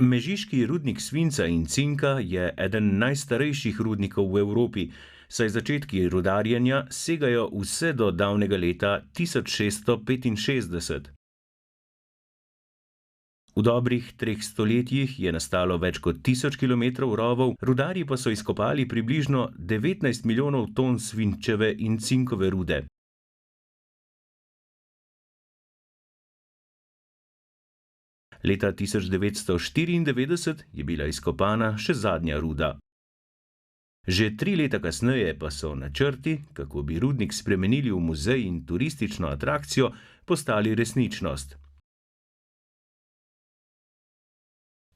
Mežiški rudnik svinca in cinka je eden najstarejših rudnikov v Evropi, saj začetki rudarjenja segajo vse do davnega leta 1665. V dobrih 3 stoletjih je nastalo več kot 1000 kilometrov rovov, rudarji pa so izkopali približno 19 milijonov ton svinčeve in cinkove rude. Leta 1994 je bila izkopana še zadnja ruda. Že 3 leta kasneje pa so načrti, kako bi rudnik spremenili v muzej in turistično atrakcijo, postali resničnost.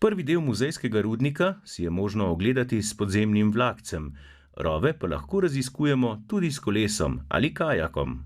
Prvi del muzejskega rudnika si je možno ogledati s podzemnim vlakcem, rove pa lahko raziskujemo tudi s kolesom ali kajakom.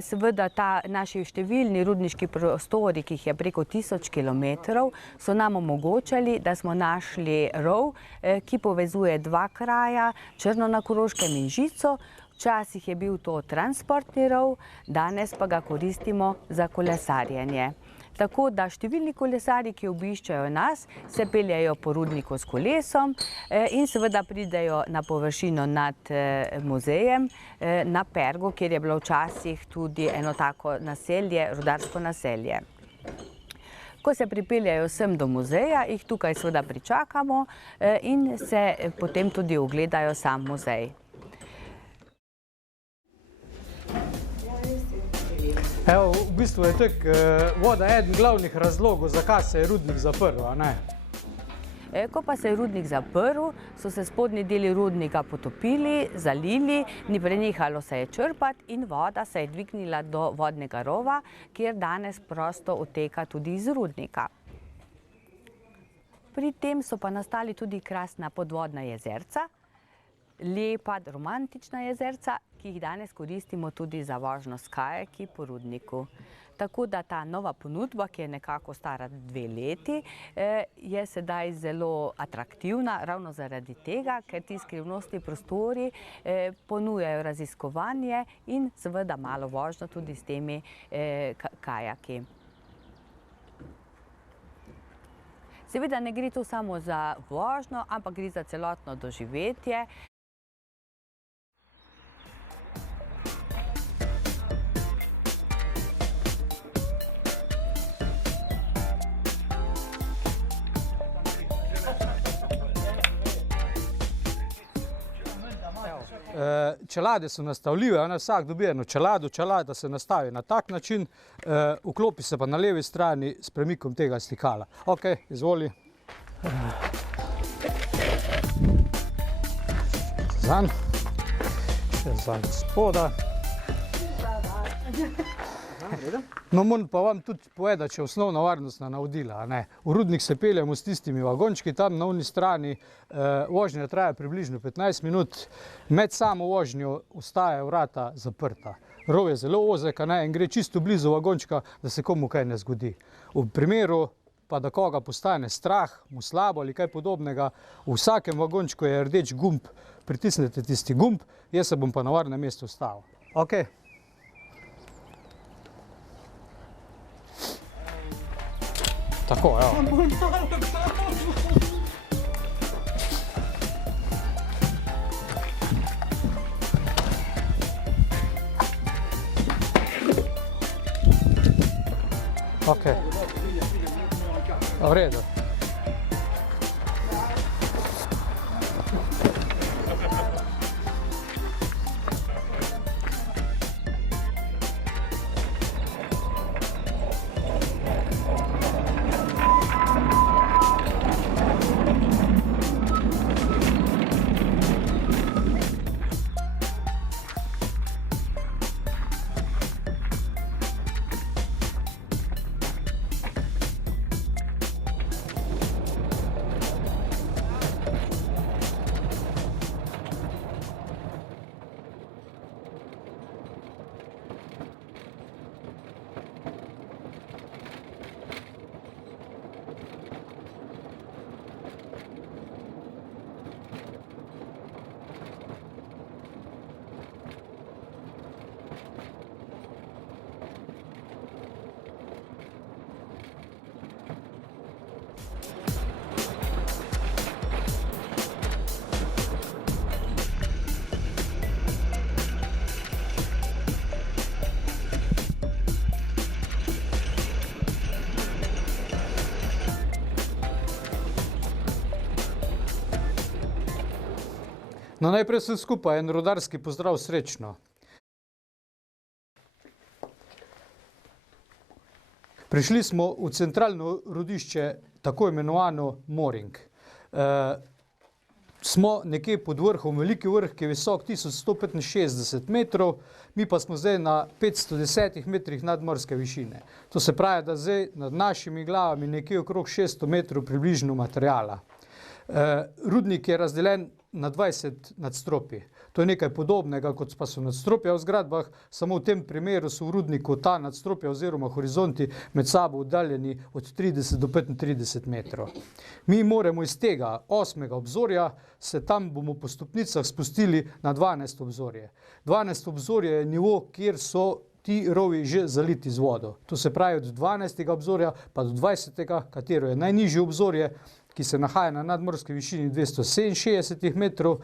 Seveda ta naši številni rudniški prostori, ki jih je preko 1000 kilometrov, so nam omogočali, da smo našli rov, ki povezuje 2 kraja, Črno na Koroškem in Žico. Včasih je bil to transportni rov, danes pa ga koristimo za kolesarjenje. Tako da številni kolesarji, ki obiščajo nas, se peljejo po rudniku s kolesom in seveda pridejo na površino nad muzejem, na Pergo, kjer je bilo včasih tudi eno tako naselje, rudarsko naselje. Ko se pripeljajo sem do muzeja, jih tukaj seveda pričakamo in se potem tudi ogledajo sam muzej. Evo, v bistvu je tako voda eden glavnih razlogov, zakaj se je rudnik zaprl, a ne? Ko pa se je rudnik zaprl, so se spodnji deli rudnika potopili, zalili, ni prenehalo se je črpati in voda se je dvignila do vodnega rova, kjer danes prosto odteka tudi iz rudnika. Pri tem so pa nastali tudi krasna podvodna jezerca, lepa, romantična jezerca, ki jih danes koristimo tudi za vožnjo s kajaki po rudniku. Tako da ta nova ponudba, ki je nekako stara 2 leti, je sedaj zelo atraktivna, ravno zaradi tega, ker ti skrivnostni prostori ponujajo raziskovanje in seveda malo vožnjo tudi s temi kajaki. Seveda ne gre tu samo za vožnjo, ampak gre za celotno doživetje. Čelade so nastavljive, vsak dobi eno čelado, čelada se nastavi na tak način, vklopi se pa na levi strani s premikom tega stikala. Ok, izvoli. Zanj. Še zanj spoda. No, moram pa vam tudi povedati, če je osnovna varnostna navodila. Ne. V rudnik se peljemo s tistimi vagončki, tam na oni strani vožnja traja približno 15 minut, med samo vožnjo ostajajo vrata zaprta. Rov je zelo ozek, ne, in gre čisto blizu vagončka, da se komu kaj ne zgodi. V primeru pa da koga postane strah, mu slabo ali kaj podobnega, v vsakem vagončku je rdeč gumb, pritisnete tisti gumb, jaz se bom pa na varnem mestu ustavil. Ok. Tako, evo. Ok. V redu. No, najprej vse skupaj, en rudarski pozdrav, srečno. Prišli smo v centralno rudišče, tako imenovano Moring. Smo nekje pod vrhom, veliki vrh, ki je visok 1165 metrov, mi pa smo zdaj na 510 metrih nadmorske višine. To se pravi, da zdaj nad našimi glavami nekje okrog 600 metrov približno materijala. Rudnik je razdeljen na 20 nadstropij. To je nekaj podobnega, kot pa so nadstropja v zgradbah, samo v tem primeru so v rudniku ta nadstropja oziroma horizonti med sabo oddaljeni od 30 do 35 metrov. Mi moramo iz tega 8. obzorja se tam bomo po stopnicah spustili na 12. obzorje. 12. obzorje je nivo, kjer so ti rovi že zaliti z vodo. To se pravi od 12. obzorja pa do 20. katero je najnižje obzorje, ki se nahaja na nadmorski višini 267 metrov,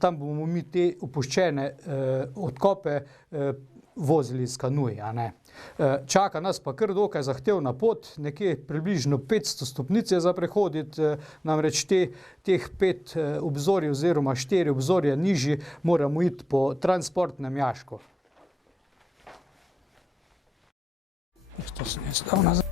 tam bomo mi te opuščene odkope vozili s kanuji. Čaka nas pa kar dokaj zahtevna pot, nekje približno 500 stopnic je za prehoditi, namreč teh 5 obzorij oziroma 4 obzorja nižji moramo iti po transportnem jašku. To sem jaz dal nazaj.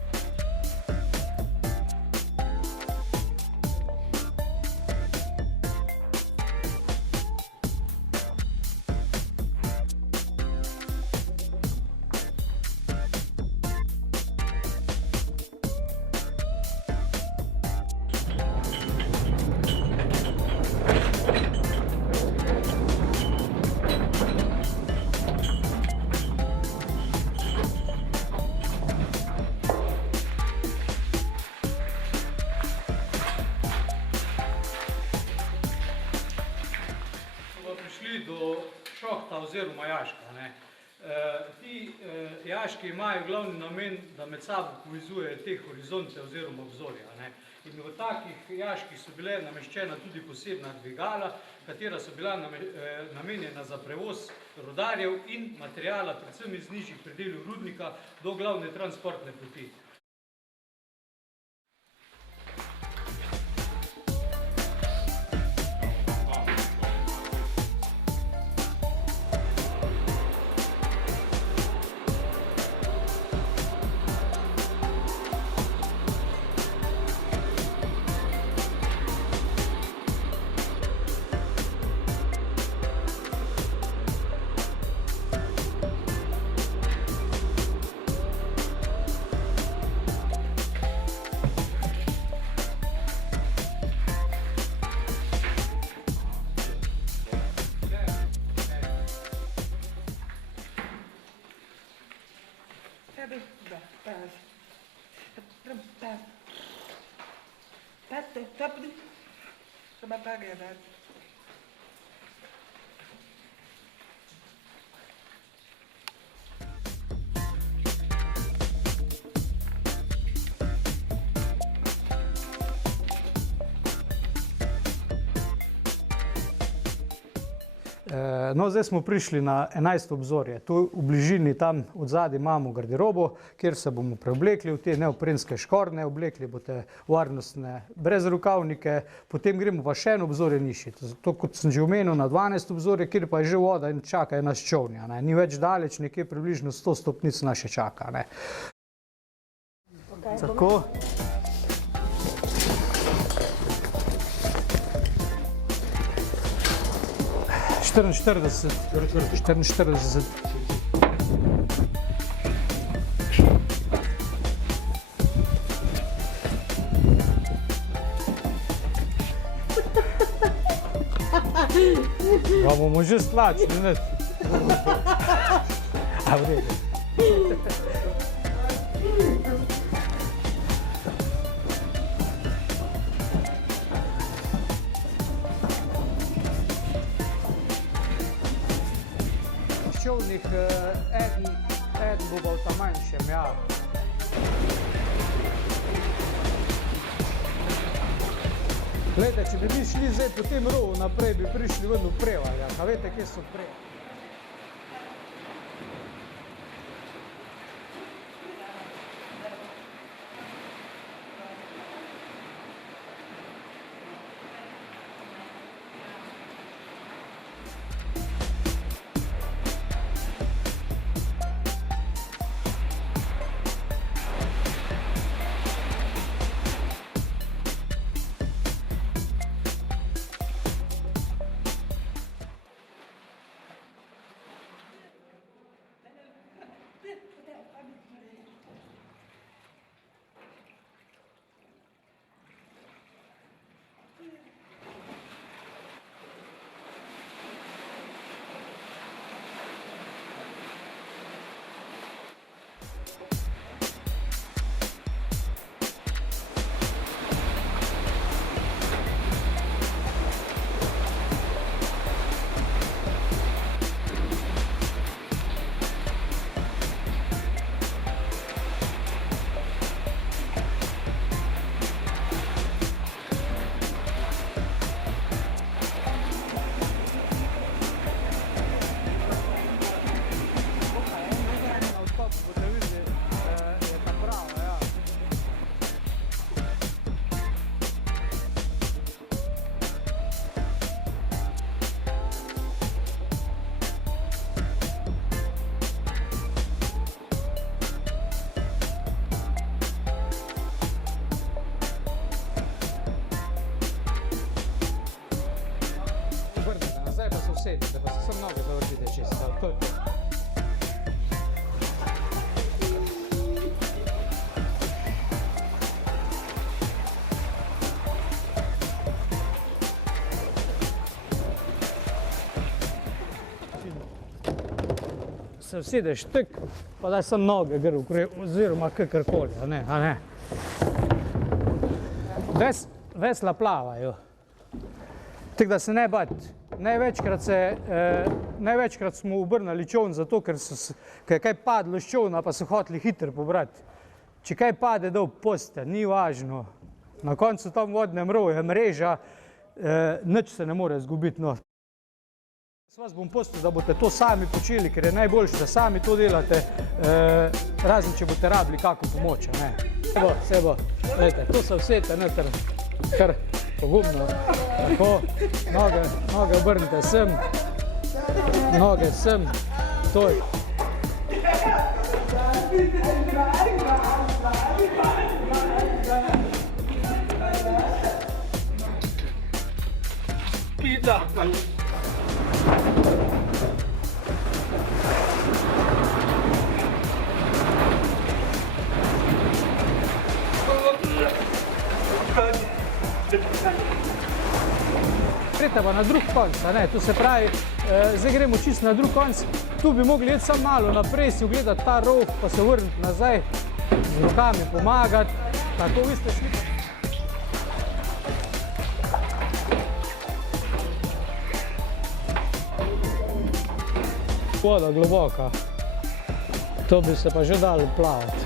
Do šohta oziroma jaška. Ti jaški imajo glavni namen, da med sabo povezujejo te horizonte oziroma obzorja. In v takih jaških so bile nameščena tudi posebna dvigala, katera so bila namenjena za prevoz rudarjev in materijala, predvsem iz nižjih predelov rudnika, do glavne transportne poti. pa gledati. No, zdaj smo prišli na 11. obzorje. Tu v bližini tam od zadaj imamo garderobo, kjer se bomo preoblekli v te neoprenske škorne, oblekli boste varnostne brezrokavnike, potem gremo pa še eno obzorje nižje. To, kot sem že omenil, na 12. obzorje, kjer pa je že voda in čakajo nas čolni. Ni več daleč, nekje približno 100 stopnic nas še čaka. Tako. Štiriinštirideset. Ga bomo že stlačili, ne? A v redu. Čovnih, eden bo pa v ta manjšem, ja. Glejte, če bi mi šli zdaj po tem rovu naprej, bi prišli ven v Prevalj, a veste, kje so Prevalj? Sedite, pa se samo noge zavrtite čisto. To je to. Se usedeš tak, pa daj samo noge gre oziroma kakorkoli, a ne? Vesla plavajo. Tako da se ne bati. Največkrat smo obrnili čoln zato, ker je kaj padlo s čolna, pa so hoteli hitro pobrati. Če kaj pade dol, puste, ni važno. Na koncu tam vodnem rovu je mreža, nič se ne more izgubiti. Jaz vas bom pustil, da boste to sami počeli, ker je najboljše, da sami to delate, razen če boste rabili kakšno pomoč. Vse bo. Glejte, to so vsete noter, kar pogumno. Tako, noge obrnite sem, noge sem, to je. Pizza. Grete pa na drug konc, to se pravi, zdaj gremo čisto na drug konc, tu bi mogli iti samo malo naprej, si ogledati ta rov, pa se vrniti nazaj, z rokami pomagati, tako vi ste šli. Voda globoka. To bi se pa že dalo plavati.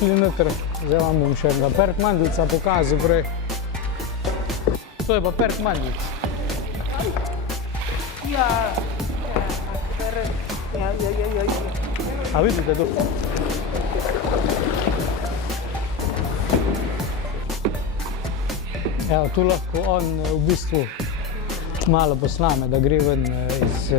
Noter. Zdaj vam bom še enega perk mandljica pokazal prej. To je pa perk mandljic. A vidite to? Evo, tu lahko on v bistvu malo posname, da gre ven iz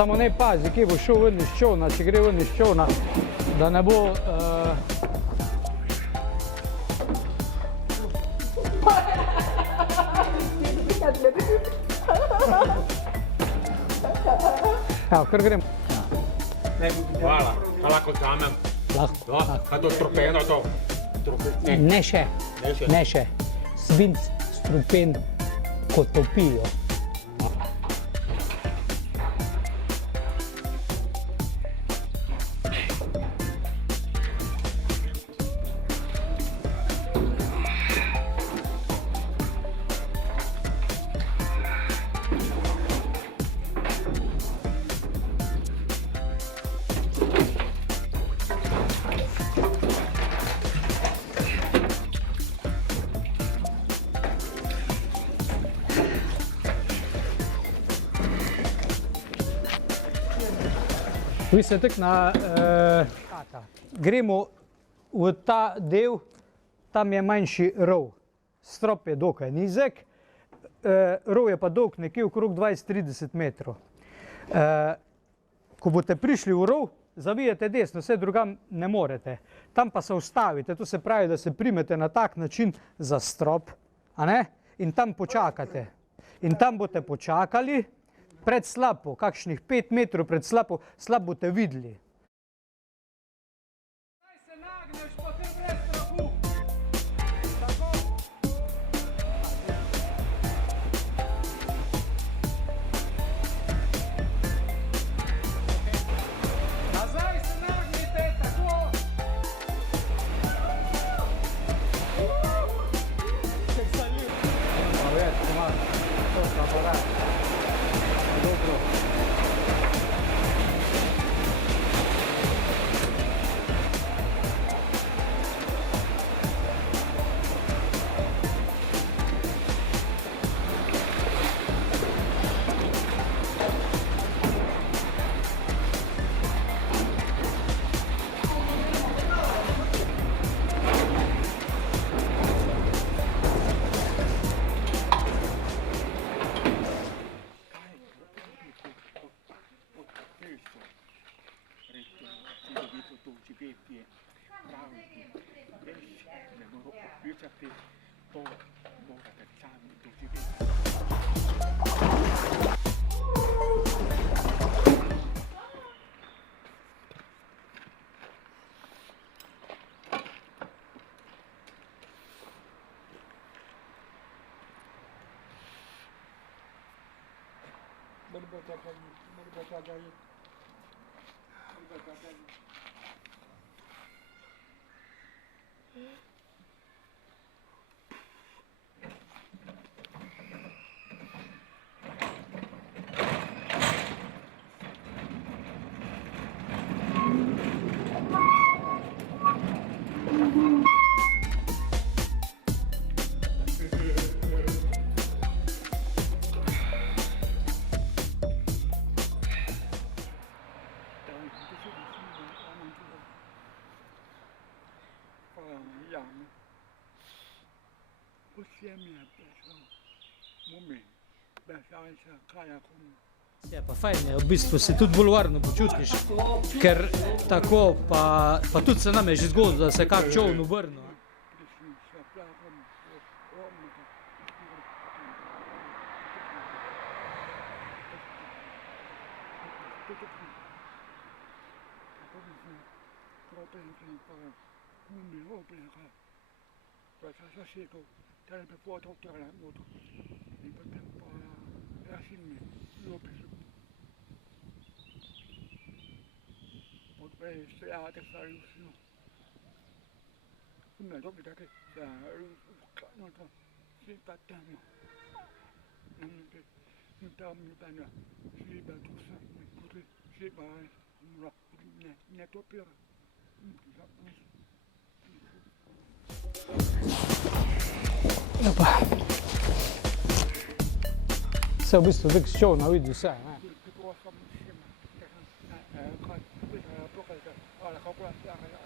Samo ne pazi, kje bo šel ven iz čovna, če gre ven iz čovna, da ne bo... Evo, kar grem. Hvala, lahko vzamem. Lahko. Kaj to strupeno to? Ne še, ne še. Svinc, strupen, ko topijo. Vi se tako na... Gremo v ta del, tam je manjši rov. Strop je dokaj nizek, rov je pa dolg nekje okrog 20-30 metrov. Ko boste prišli v rov, zavijete desno, vse drugam ne morete. Tam pa se ustavite, to se pravi, da se primete na tak način za strop, a ne? In tam počakate. In tam boste počakali, pred slapo, kakšnih 5 metrov pred slapo, slab boste videli. Kaj se nagneš, potem brez strahu. Tako. Nazaj se nagnite, tako. Ček zaljiv. Pa več, komad, to sta aparat. Dobro. dame. Usiemia pesa. Moment. Pesa isa kaya kum. Je pa fajn, v bistvu se tudi bolj varno počutiš, ker tako, pa tudi se nam je že zgodilo, da se kak čovn obrnil. Se v bistvu tak čovna vidi vse, ne? Hvala,